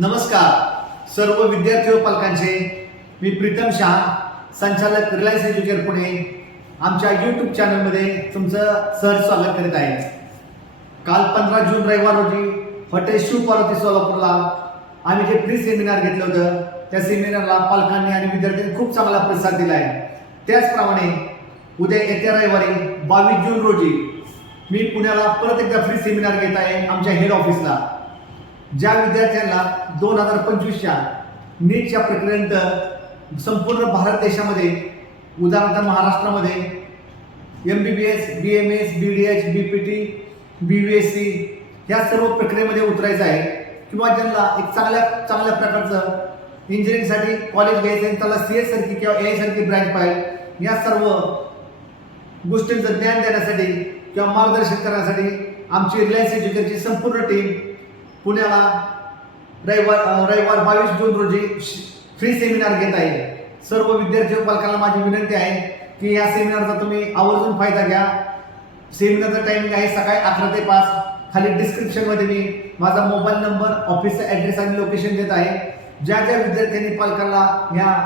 नमस्कार सर्व विद्यार्थी व पालकांचे मी प्रीतम शाह संचालक रिलायन्स एज्युकेअर पुणे आमच्या यूट्यूब चॅनलमध्ये तुमचं सहर्ष स्वागत करीत आहे। काल 15 जून रविवार रोजी हॉटेल शिव पार्वती सोलापूरला आम्ही जे फ्री सेमिनार घेतलं होतं त्या सेमिनारला पालकांनी आणि विद्यार्थ्यांनी खूप चांगला प्रतिसाद दिला आहे। त्याचप्रमाणे उद्या येत्या रविवारी 22 जून रोजी मी पुण्याला परत एकदा फ्री सेमिनार घेत आहे आमच्या हेड ऑफिसला। ज्या विद्यार्थ्यांना 2025च्या नीटच्या प्रक्रियेनंतर संपूर्ण भारत देशामध्ये उदाहरणार्थ महाराष्ट्रामध्ये MBBS, BMS, BDH, BPT, BVSC ह्या सर्व प्रक्रियेमध्ये उतरायचं आहे किंवा ज्यांना एक चांगल्या प्रकारचं इंजिनिअरिंगसाठी कॉलेज घ्यायचं आहे त्याला CS सारखी किंवा AI सारखी ब्रँच पाहिजे या सर्व गोष्टींचं ज्ञान देण्यासाठी किंवा मार्गदर्शन करण्यासाठी आमची रिलायन्स एज्युकेअरची संपूर्ण टीम पुण्याला रविवार 22 जून रोजी फ्री सेमिनार घेत आहे। सर्व विद्यार्थी व पालकांना माझी विनंती आहे की या सेमिनारचा तुम्ही आवर्जून फायदा घ्या। सेमिनारचा टायमिंग आहे सकाळी 11 ते 5। खाली डिस्क्रिप्शनमध्ये मी माझा मोबाईल नंबर, ऑफिसचा ॲड्रेस आणि लोकेशन देत आहे। ज्या विद्यार्थ्यांनी पालकांना या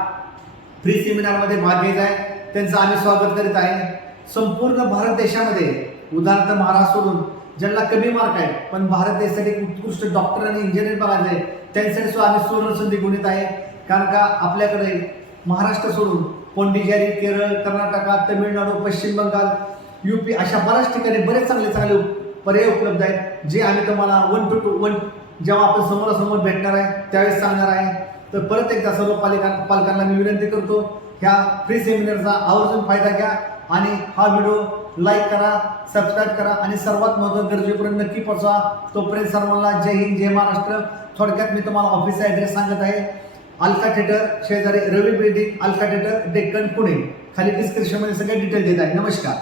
फ्री सेमिनारमध्ये भाग घ्यायचा आहे त्यांचं आम्ही स्वागत करीत आहे। संपूर्ण भारत देशामध्ये उदाहरणार्थ महाराष्ट्र सोडून ज्यांना कमी मार्क आहे पण भारत देशासाठी उत्कृष्ट डॉक्टर आणि इंजिनियर बनायचे आहे त्यांच्यासाठी सुद्धा आम्ही सुवर्ण संधी घेऊन येत आहे। कारण का आपल्याकडे महाराष्ट्र सोडून पोंडिचेरी, केरळ, कर्नाटक, तमिळनाडू, पश्चिम बंगाल, UP अशा बऱ्याच ठिकाणी बरेच चांगले पर्याय उपलब्ध आहेत जे आम्ही तुम्हाला 1 to 1 जेव्हा आपण समोरासमोर भेटणार आहे त्यावेळेस सांगणार आहे। तर परत एकदा सर्व पालकांना मी विनंती करतो ह्या फ्री सेमिनारचा आवर्जून फायदा घ्या आणि हा व्हिडिओ लाईक करा, सबस्क्राईब करा आणि सर्वात महत्त्वाचं गरजेपर्यंत नक्की पोहोचवा। तोपर्यंत सर्वांना जय हिंद, जय महाराष्ट्र। थोडक्यात मी तुम्हाला ऑफिसचा ॲड्रेस सांगत आहे। अल्का थिएटर शेजारी रवी बिल्डिंग, अल्का थिएटर, डेक्कन, पुणे। खाली डिस्क्रिप्शनमध्ये सगळे डिटेल देत आहे। नमस्कार।